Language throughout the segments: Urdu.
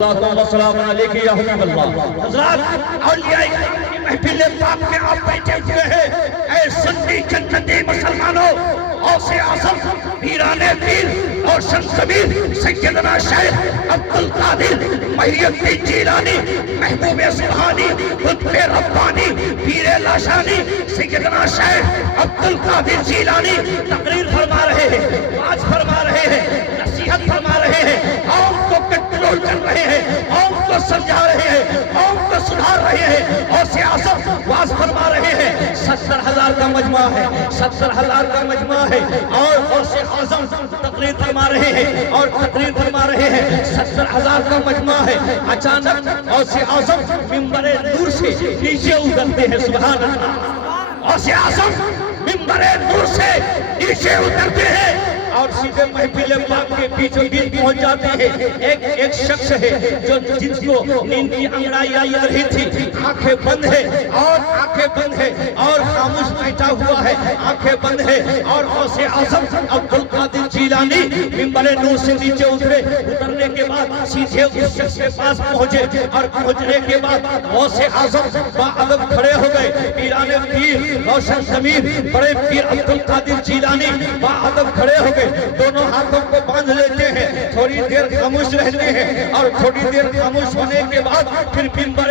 السلام علیکم یا حبیب اللہ۔ حضرات اولیاء کی محفل پاک میں آپ بیٹھے ہوئے ہیں، اے سنی جنتی مسلمانوں، غوث اعظم پیران پیر اور شمسبیر سیدنا شیخ عبدالقادر محی الدین جیلانی محبوب سبحانی قطب ربانی پیر لاشانی سیدنا شیخ عبدالقادر جیلانی تقریر فرما رہے ہیں، واعظ فرما رہے ہیں، نصیحت فرما رہے ہیں، قوم کو کنٹرول کر رہے ہیں، قوم کو سمجھا رہے ہیں، قوم کو سدھار رہے ہیں، غوث اعظم واعظ فرما رہے ہیں۔ 70,000 کا مجمع ہے، 70,000 کا مجمع ہے اور غوث اعظم تقریر فرما رہے ہیں اور تقریر فرما رہے ہیں۔ 70,000 کا مجمع ہے، اچانک غوث اعظم منبر نور سے نیچے اترتے ہیں۔ سبحان اللہ۔ غوث اعظم منبر نور سے نیچے اترتے ہیں اور سیدھے محفل پاک کے بیچوں بیچ پہنچ جاتے ہیں۔ ایک شخص ہے جو جس کو نیند کی انگڑائی آئی رہی تھی، آنکھیں بند ہے اور خاموش بیٹھا ہوا ہے، آنکھیں بند ہے اور غوث اعظم عبدالقادر جیلانی منبر نور سے نیچے اترنے کے بعد سیدھے اس شخص کے پاس پہنچے اور پہنچنے کے بعد غوث اعظم باادب کھڑے ہو گئے۔ پیران پیر روشن ضمیر بڑے پیر عبدالقادر جیلانی باادب کھڑے ہو گئے، دونوں ہاتھوں کو باندھ لیتے ہیں، تھوڑی دیر خاموش رہتے ہیں اور تھوڑی دیر خاموش ہونے کے بعد پھر منبر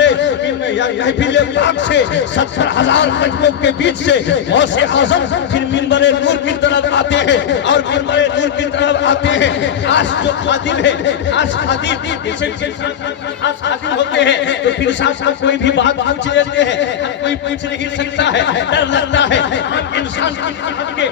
محفل پاک سے 70,000 مجمع کے بیچ سے غوث اعظم پھر منبر نور کی طرف آتے ہیں اور منبر نور کی طرف آتے ہیں۔ خاص جو خادم ہے، خاص خادم جسے خاص خادم ہوتے ہیں تو پھر صاحب کو کوئی بھی بات پوچھ لیتے ہیں، کوئی پوچھ نہیں سکتا ہے، ڈر لگتا ہے۔ انسان کے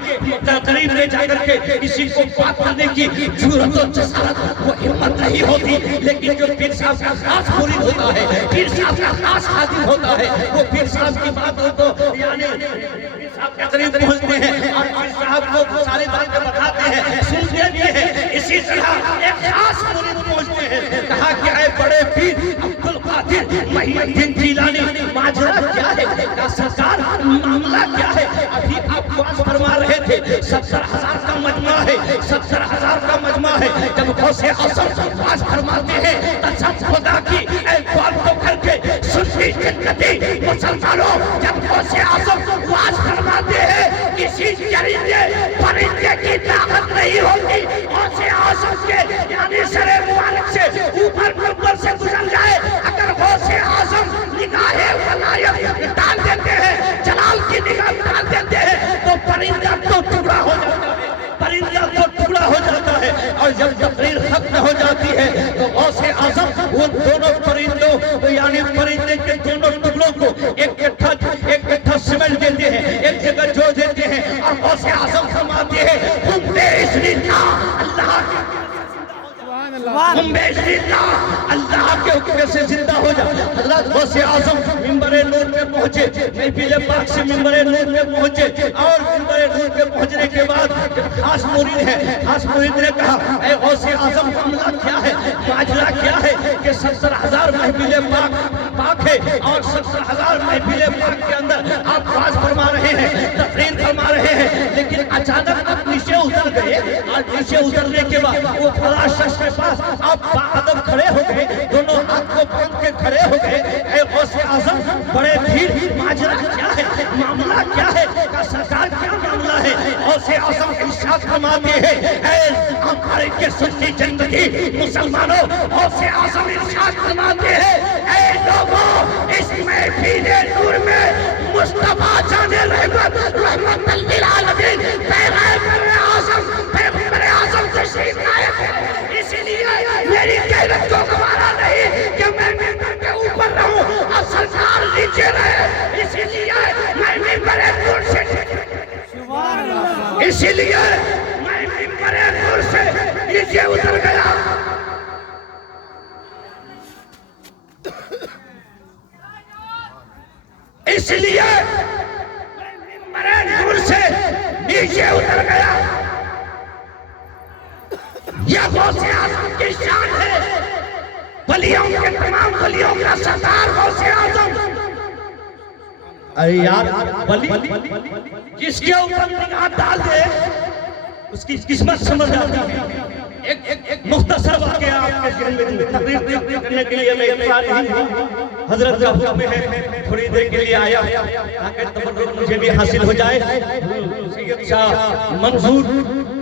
قریب لے جا کر کے کسی کو بات کرنے کی جرأت و جسارت وہ ہمت نہیں ہوتی، لیکن جو پیر صاحب کا خاص مرید ہوتا ہے، پیر صاحب کا خاص خادم ہوتا ہے، وہ پیر صاحب کی بات ہو تو یعنی پیر صاحب کے قریب پہنچتے ہیں اور پیر صاحب کو ساری باتیں بتاتے ہیں، سنتے بھی ہیں۔ اسی طرح ایک خاص مرید پہنچتے ہیں، کہا کہ اے بڑے پیر عبدالقادر محی الدین جیلانی، ماجرا کیا ہے؟ کہا سرکار معاملہ کیا ہے؟ ابھی آپ واعظ فرما رہے تھے، 70,000 کا مجمع ہے، 70,000 کا مجمع ہے۔ جب غوث اعظم واعظ فرماتے ہیں قسم خدا کی اے بات کو کر کے سنی جنتی مسلمانوں، جب غوث اعظم واعظ فرماتے ہیں کسی چرندے پرندے کی طاقت نہیں ہوتی غوث اعظم کے یعنی سر مبارک سے اوپر منبر سے گزر جائے، اگر غوث اعظم نگاہ ولایت ڈال دیتے ہیں، جلال کی نگاہ ڈال دیتے ہیں تو پرندہ تو ٹکڑا ہو جاتا ہے، پرندہ تو ٹکڑا ہو جاتا ہے۔ اور جب تقریر ختم ہو جاتی ہے تو غوث اعظم وہ دونوں پرندوں یعنی پرندے کے دونوں ٹکڑوں کو ایک اکٹھا سمیٹ دیتے ہیں، ایک جگہ جوڑ دیتے ہیں اور غوث اعظم فرماتے ہیں تم بے اذن اللہ ہم بے اذن اللہ کے حکم سے زندہ ہو جا۔ حضرت غوث اعظم منبر نور پہ پہنچے، محفل پاک سے منبر نور پہ پہنچے اور منبر نور پہ پہنچنے کے بعد جب خاص مرید ہے، خاص مرید نے کہا اے غوث اعظم معاملہ کیا ہے، ماجرا کیا ہے کہ 70,000 محفل پاک ہے اور 70,000 محفل پاک کے اندر آپ واعظ فرما رہے ہیں، تقریر فرما رہے ہیں، لیکن اچانک آپ نیچے اتر گئے اور نیچے اترنے کے بعد وہ بڑا شخص کے پاس آپ باادب کھڑے ہو گئے، دونوں ہاتھ کو باندھ کے کھڑے ہو گئے۔ اے غوث اعظم بڑے پیر ماجرا کیا ہے، معاملہ کیا ہے؟ کہ سرکار کیا معاملہ ہے؟ غوث اعظم ارشاد فرماتے ہیں اے ہمارے کے سنی جنتی مسلمانوں، غوث اعظم ارشاد فرماتے ہیں اے لوگوں اس محفل نور میں مصطفیٰ جان رحمت للعالمین پیغمبر اعظم تشریف لائے ہیں، اسی لیے میری غیرت کو گوارا نہیں کہ میں منبر کے اوپر رہوں اور سرکار نیچے رہے، اسی لیے میں منبر نور سے نیچے اتر گیا۔ اس لیے منبر نور سے نیچے اتر گیا۔ یہ غوث اعظم کی شان ہے، ولیوں کے تمام ولیوں کا سردار غوث اعظم۔ ارے یار ولی جس کے اوپر نگاہ ڈال دے اس کی قسمت سمجھ جاتی ہے۔ ایک مختصر واقعہ آپ کے ذہن میں تقریر کرنے کے لیے میں اتفاق نہیں ہوں. حضرت کا حکم ہے تھوڑی دیر کے لیے آیا تاکہ تبرک مجھے بھی حاصل ہو جائے. سید شاہ منظور